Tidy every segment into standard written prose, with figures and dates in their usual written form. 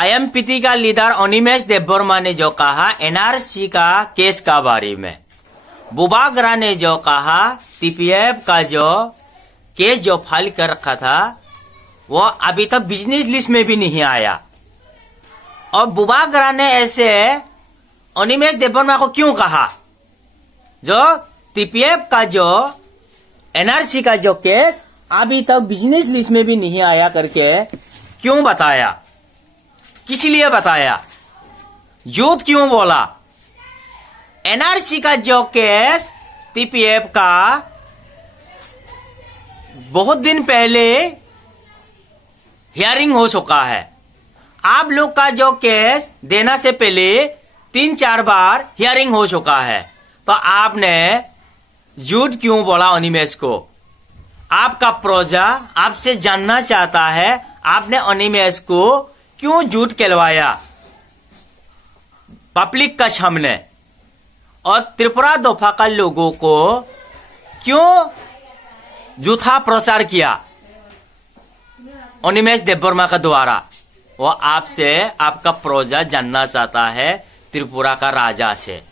आईएमपीटी का लीडर अनिमेष देबबर्मा ने जो कहा एनआरसी का केस का बारे में, बुबागरा ने जो कहा टीपीएफ का जो केस जो फाइल कर रखा था वो अभी तक बिजनेस लिस्ट में भी नहीं आया। और बुबागरा ने ऐसे अनिमेष देबबर्मा को क्यों कहा, जो टीपीएफ का जो एनआरसी का जो केस अभी तक बिजनेस लिस्ट में भी नहीं आया करके क्यों बताया, किस लिए बताया, झूठ क्यों बोला। एनआरसी का जो केस टीपीएफ का बहुत दिन पहले हियरिंग हो चुका है। आप लोग का जो केस देना से पहले 3-4 बार हियरिंग हो चुका है, तो आपने झूठ क्यों बोला अनिमेष को। आपका प्रजा आपसे जानना चाहता है आपने अनिमेष को क्यों झूठ कहलवाया पब्लिक का सामने, और त्रिपुरा दोफा का लोगों को क्यों झूठा प्रचार किया अनिमेष देबबर्मा का द्वारा। वो आपसे आपका प्रजा जानना चाहता है त्रिपुरा का राजा से,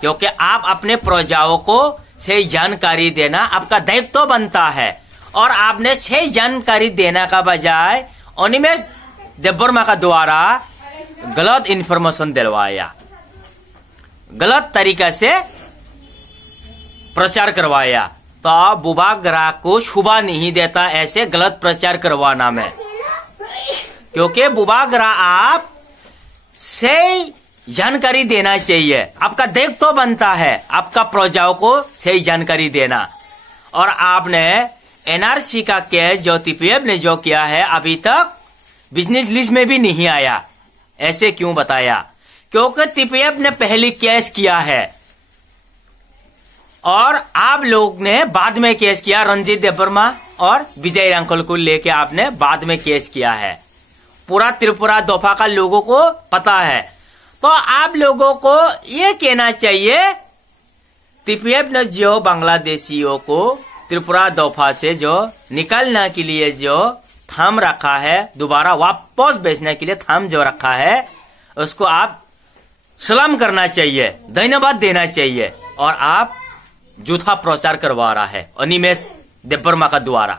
क्योंकि आप अपने प्रजाओं को सही जानकारी देना आपका दायित्व बनता है, और आपने सही जानकारी देने का बजाय अनिमेष देबबर्मा का द्वारा गलत इंफॉर्मेशन दिलवाया, गलत तरीका से प्रचार करवाया। तो बुबागरा को शुभा नहीं देता ऐसे गलत प्रचार करवाना में, क्योंकि बुबागरा आप सही जानकारी देना चाहिए, आपका दायित्व तो बनता है आपका प्रजाओं को सही जानकारी देना। और आपने एनआरसी का केस जो टीपीएफ ने जो किया है अभी तक बिजनेस लिस्ट में भी नहीं आया, ऐसे क्यों बताया, क्योंकि टीपीएफ ने पहले केस किया है और आप लोग ने बाद में केस किया। रंजीत देबबर्मा और विजय अंकल को लेके आपने बाद में केस किया है। पूरा त्रिपुरा दोफा का लोगों को पता है, तो आप लोगों को ये कहना चाहिए टीपीएफ ने जो बांग्लादेशियों को त्रिपुरा दोफा से जो निकालने के लिए जो थाम रखा है, दोबारा वापस भेजने के लिए थाम जो रखा है, उसको आप सलाम करना चाहिए, धन्यवाद देना चाहिए। और आप झूठा प्रचार करवा रहा है अनिमेष देबबर्मा का द्वारा।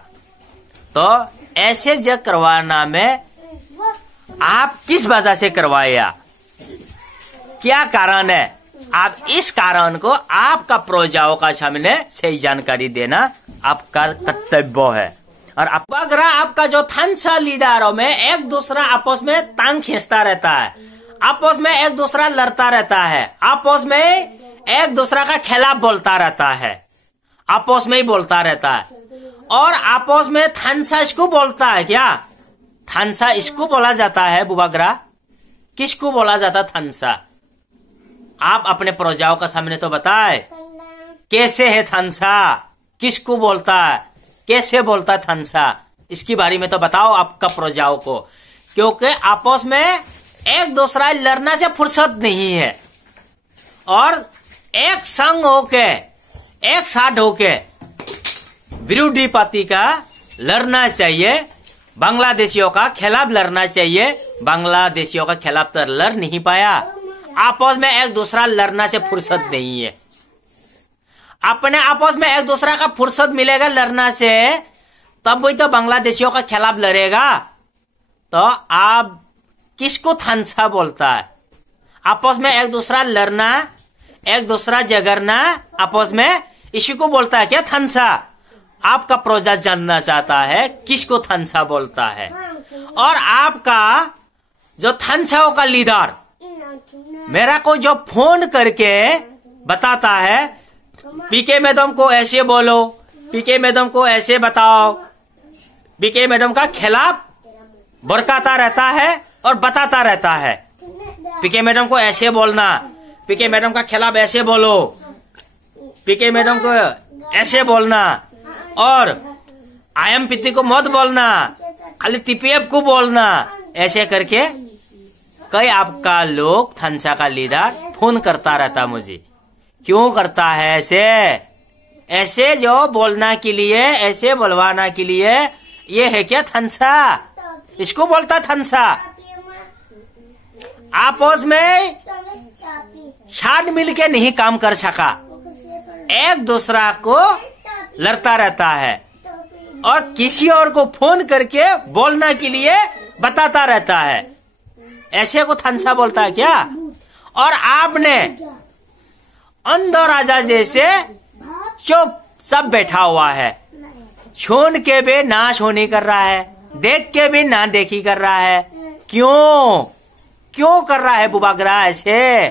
तो ऐसे जग करवाना में आप किस वजह से करवाया, क्या कारण है, आप इस कारण को आपका प्रजाओं का सामने सही जानकारी देना आपका कर्तव्य है। और बुबागरा आपका जो थानसा लीडरों में एक दूसरा आपस में टांग खींचता रहता है, आपस में एक दूसरा लड़ता रहता है, आपस में एक दूसरा का खिलाफ बोलता रहता है, आपस में ही बोलता रहता है। और आपस में थानसा इसको बोलता है, क्या थानसा इसको बोला जाता है बुबागरा, किसको बोला जाता थानसा, आप अपने प्रजाओं का सामने तो बताए कैसे है थानसा, किसको बोलता है, कैसे बोलता है थानसा, इसके बारे में तो बताओ आपका प्रजाओं को। क्योंकि आपस में एक दूसरा लड़ना से फुर्सत नहीं है, और एक संग होके एक साथ होके विरोधी पार्टी का लड़ना चाहिए, बांग्लादेशियों का खिलाफ लड़ना चाहिए। बांग्लादेशियों का खिलाफ तो लड़ नहीं पाया, आपस में एक दूसरा लड़ना से फुर्सत नहीं है। अपने आपस में एक दूसरा का फुर्सत मिलेगा लड़ना से, तब वही तो बांग्लादेशियों का खिलाफ लड़ेगा। तो आप किसको थानसा बोलता है, आपस में एक दूसरा लड़ना, एक दूसरा जगरना, आपस में इसी को बोलता है क्या थानसा। आपका प्रजा जानना चाहता है किसको थानसा बोलता है। और आपका जो थानसाओं का लीडर मेरा को जो फोन करके बताता है पीके मैडम को ऐसे बोलो, पीके मैडम को ऐसे बताओ, पीके मैडम का खिलाफ भड़काता रहता है और बताता रहता है, पीके मैडम को ऐसे बोलना, पीके मैडम का खिलाफ ऐसे बोलो, पीके मैडम को ऐसे बोलना, और आईएमपीटी को मत बोलना, खाली टीपीएफ को बोलना, ऐसे करके कई आपका लोग थानसा का लीडर फोन करता रहता मुझे। क्यों करता है ऐसे, ऐसे जो बोलना के लिए, ऐसे बोलवाना के लिए, ये है क्या थानसा, इसको बोलता थानसा। आपस में साथ मिलके नहीं काम कर सका, एक दूसरा को लड़ता रहता है और किसी और को फोन करके बोलने के लिए बताता रहता है। ऐसे को थानसा बोलता है क्या? और आपने अंधा राजा जैसे चुप सब बैठा हुआ है, सुन के भी ना सुनी कर रहा है, देख के भी ना देखी कर रहा है। क्यों कर रहा है बुबागरा? ऐसे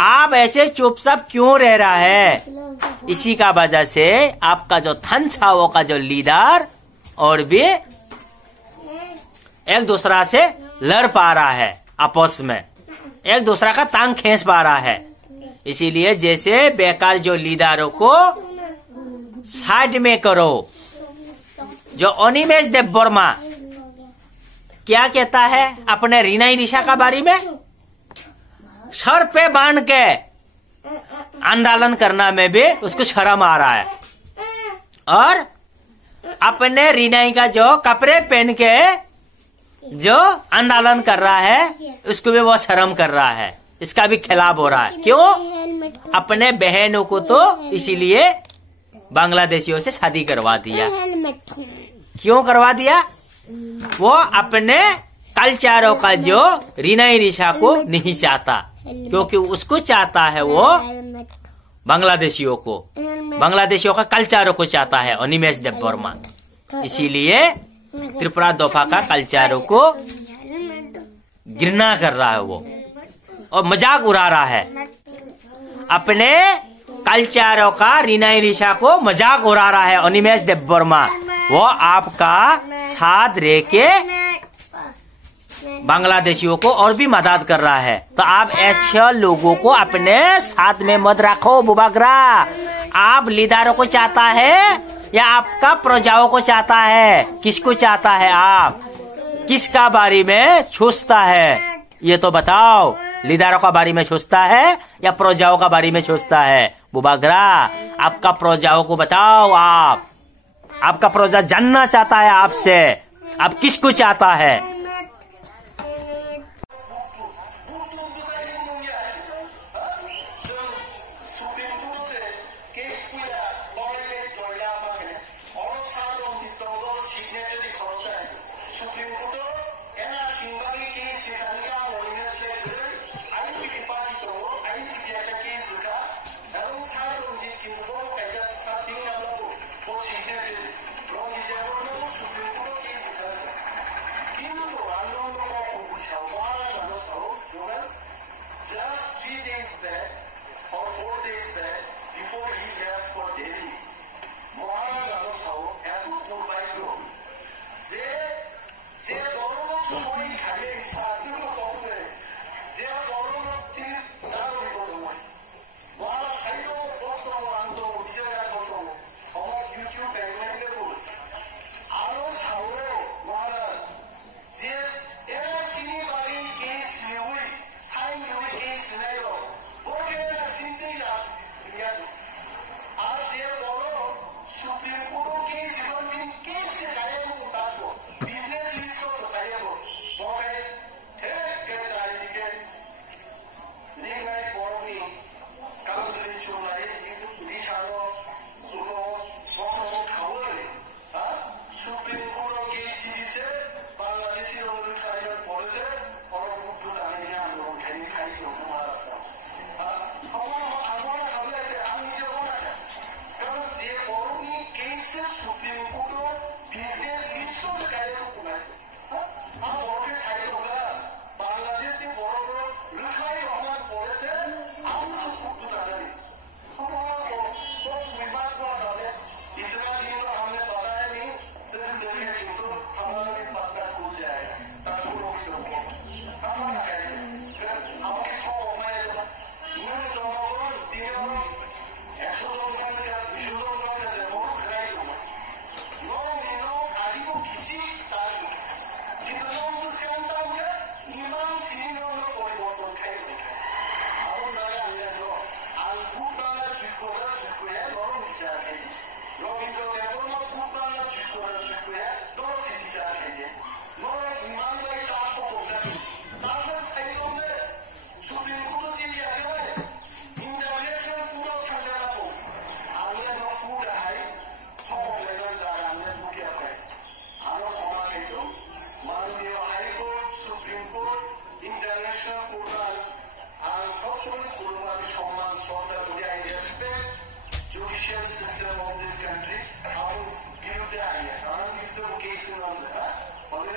आप ऐसे चुपचाप क्यों रह रहा है? इसी का वजह से आपका जो थानसा वो का जो लीडर और भी एक दूसरा से लड़ पा रहा है, आपस में एक दूसरा का टांग खींच पा रहा है। इसीलिए जैसे बेकार जो लीडरों को साइड में करो। जो अनिमेष देबबर्मा क्या कहता है अपने रीनाई रिशा का बारे में? सर पे बांध के आंदोलन करना में भी उसको शर्म आ रहा है, और अपने रीनाई का जो कपड़े पहन के जो आंदोलन कर रहा है उसको भी वो शर्म कर रहा है, इसका भी खिलाफ हो रहा है। क्यों? अपने बहनों को तो इसीलिए बांग्लादेशियों से शादी करवा दिया। क्यों करवा दिया? वो अपने कल्चरों का जो रीनाई रिशा को नहीं चाहता, क्योंकि उसको चाहता है वो बांग्लादेशियों का कल्चरों को चाहता है अनिमेष देबबर्मा। इसीलिए त्रिपुरा दोफा का कल्चरों को घृणा कर रहा है वो, और मजाक उड़ा रहा है। अपने कल्चरों का रीनाई रिशा को मजाक उड़ा रहा है अनिमेष देबबर्मा। वो आपका साथ रह के बांग्लादेशियों को और भी मदद कर रहा है। तो आप ऐसे लोगों को अपने साथ में मत रखो बुबागरा। आप लीडरों को चाहता है या आपका प्रजाओं को चाहता है? किसको चाहता है? आप किसका बारे में सोचता है ये तो बताओ। लीडरों का बारे में सोचता है या प्रजाओं का बारे में सोचता है? बुबागरा आपका प्रजाओं को बताओ। आपका प्रजा जानना चाहता है आपसे, आप किसको चाहता है? Just 3 days back or 4 days back, before he left for Delhi, Maharaj Sao এত দুর্ভাগ্য যে বড়লোক সবাই খাবে সাহায্য কমবে, যে বড়লোক তিনি তার বিপদ নয়। মহারাজ সাইড বর্তমান আন্ত বিজয় বর্তমান আমার ইউটিউব ব্যাকগ্রাউন্ডে বল আরো সাউরে মহারাজ যে এরা সিনি বাড়ি কেস নিউই সাইন নিউই কেস নেয় ওকে চিন্তাই আর যে বড় সুপ্রিম কোর্ট কেস এবং কেস গায়েব তারপর বিজনেস লিস্ট গায়েব ওকে ঠিক চারিদিকে লিগাই বড়ি কাউন্সিলিং চলাই বিশাল কোনো বড় খাওয়ালে সুপ্রিম কোর্ট কেস দিছে বাংলাদেশি রোল খাইয়া পড়েছে और बुझाने का हम लोग खाई हमारा सब हमारा खबर है हम नीचे होना है कारण जे बरोनी केस से सुप्रीम कोर्ट बिजनेस लिस्ट से कायम होना है हम बरोके छाई होगा बांग्लादेश के बरो लिखाई हमारा पड़े से हम सब बुझाने नहीं हमारा तो विवाद हुआ था इतना दिन तो हमने बताया नहीं देखे किंतु हमारा भी पत्ता खुल जाएगा ताकि আমাকে খবর মায়ের নুন জনগণ দিনের 100 জন সংখ্যা 200 জন সংখ্যা যে বড় খেলাই নরম আদিব কিছু তার কিন্তু নমস্কার তামকে ইমান সিনিয়র পরিবর্তন খাই আমার দ্বারা আর খুব বাংলা ঝুঁকোয়া নরম বিচার খাই রবীন্দ্র দেববর্মা খুব বাংলা ঝুঁকোয়া দরছি বিচার খাই নরম ইমান লাগে তার খবর যাচ্ছে তার কাছে সবসময় করবো আমি সম্মান শ্রদ্ধা করি। I respect judicial system of this country. আমার বিরুদ্ধে আইনে আমার বিরুদ্ধে কেস না অনেক